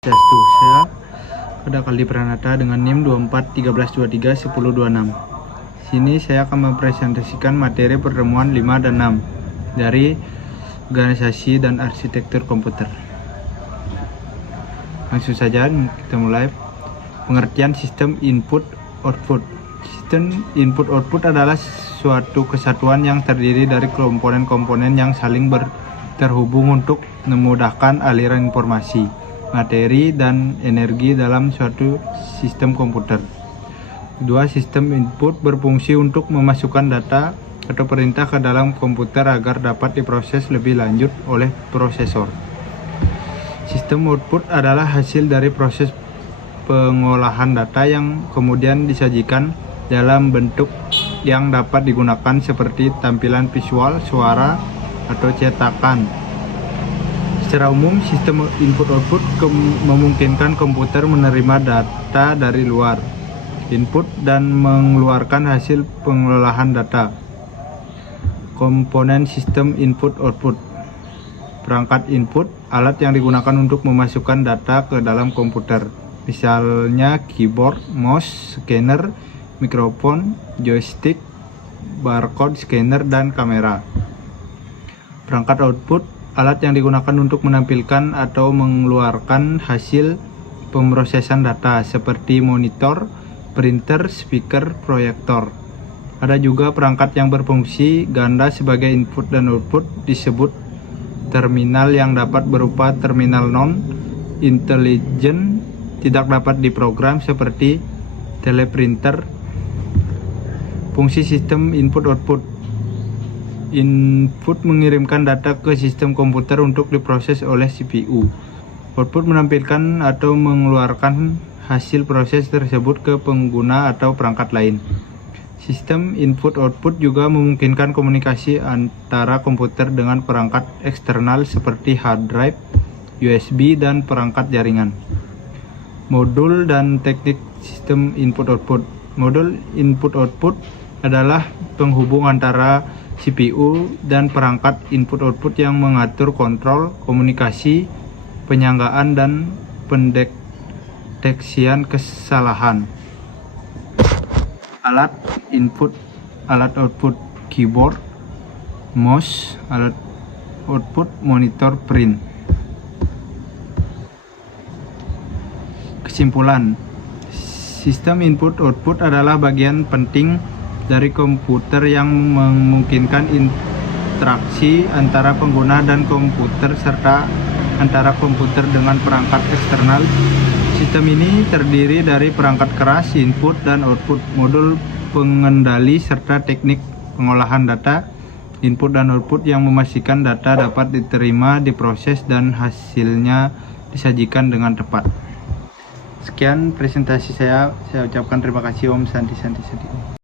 Swastiastu, saya Pada Kaldi Pranata dengan NIM 2413231026. Sini saya akan mempresentasikan materi pertemuan 5 dan 6 dari organisasi dan arsitektur komputer. Langsung saja kita mulai. Pengertian sistem input-output. Sistem input-output adalah suatu kesatuan yang terdiri dari komponen-komponen yang saling terhubung untuk memudahkan aliran informasi, materi, dan energi dalam suatu sistem komputer. Kedua, sistem input berfungsi untuk memasukkan data atau perintah ke dalam komputer agar dapat diproses lebih lanjut oleh prosesor. Sistem output adalah hasil dari proses pengolahan data yang kemudian disajikan dalam bentuk yang dapat digunakan seperti tampilan visual, suara, atau cetakan. Secara umum, sistem input-output memungkinkan komputer menerima data dari luar, input, dan mengeluarkan hasil pengolahan data. Komponen sistem input-output. Perangkat input, alat yang digunakan untuk memasukkan data ke dalam komputer. Misalnya keyboard, mouse, scanner, mikrofon, joystick, barcode scanner, dan kamera. Perangkat output, alat yang digunakan untuk menampilkan atau mengeluarkan hasil pemrosesan data seperti monitor, printer, speaker, proyektor. Ada juga perangkat yang berfungsi ganda sebagai input dan output, disebut terminal, yang dapat berupa terminal non-intelligent, tidak dapat diprogram seperti teleprinter. Fungsi sistem input-output. Input mengirimkan data ke sistem komputer untuk diproses oleh CPU. Output menampilkan atau mengeluarkan hasil proses tersebut ke pengguna atau perangkat lain. Sistem input-output juga memungkinkan komunikasi antara komputer dengan perangkat eksternal seperti hard drive, USB, dan perangkat jaringan. Modul dan teknik sistem input-output. Modul input-output adalah penghubung antara CPU dan perangkat input-output yang mengatur kontrol, komunikasi, penyanggaan, dan pendeteksian kesalahan. Alat input, alat output, keyboard, mouse, alat output, monitor, print. Kesimpulan, sistem input-output adalah bagian penting dari komputer yang memungkinkan interaksi antara pengguna dan komputer serta antara komputer dengan perangkat eksternal. Sistem ini terdiri dari perangkat keras, input dan output, modul pengendali, serta teknik pengolahan data, input dan output yang memastikan data dapat diterima, diproses, dan hasilnya disajikan dengan tepat. Sekian presentasi saya ucapkan terima kasih. Om Santi Santi Santi.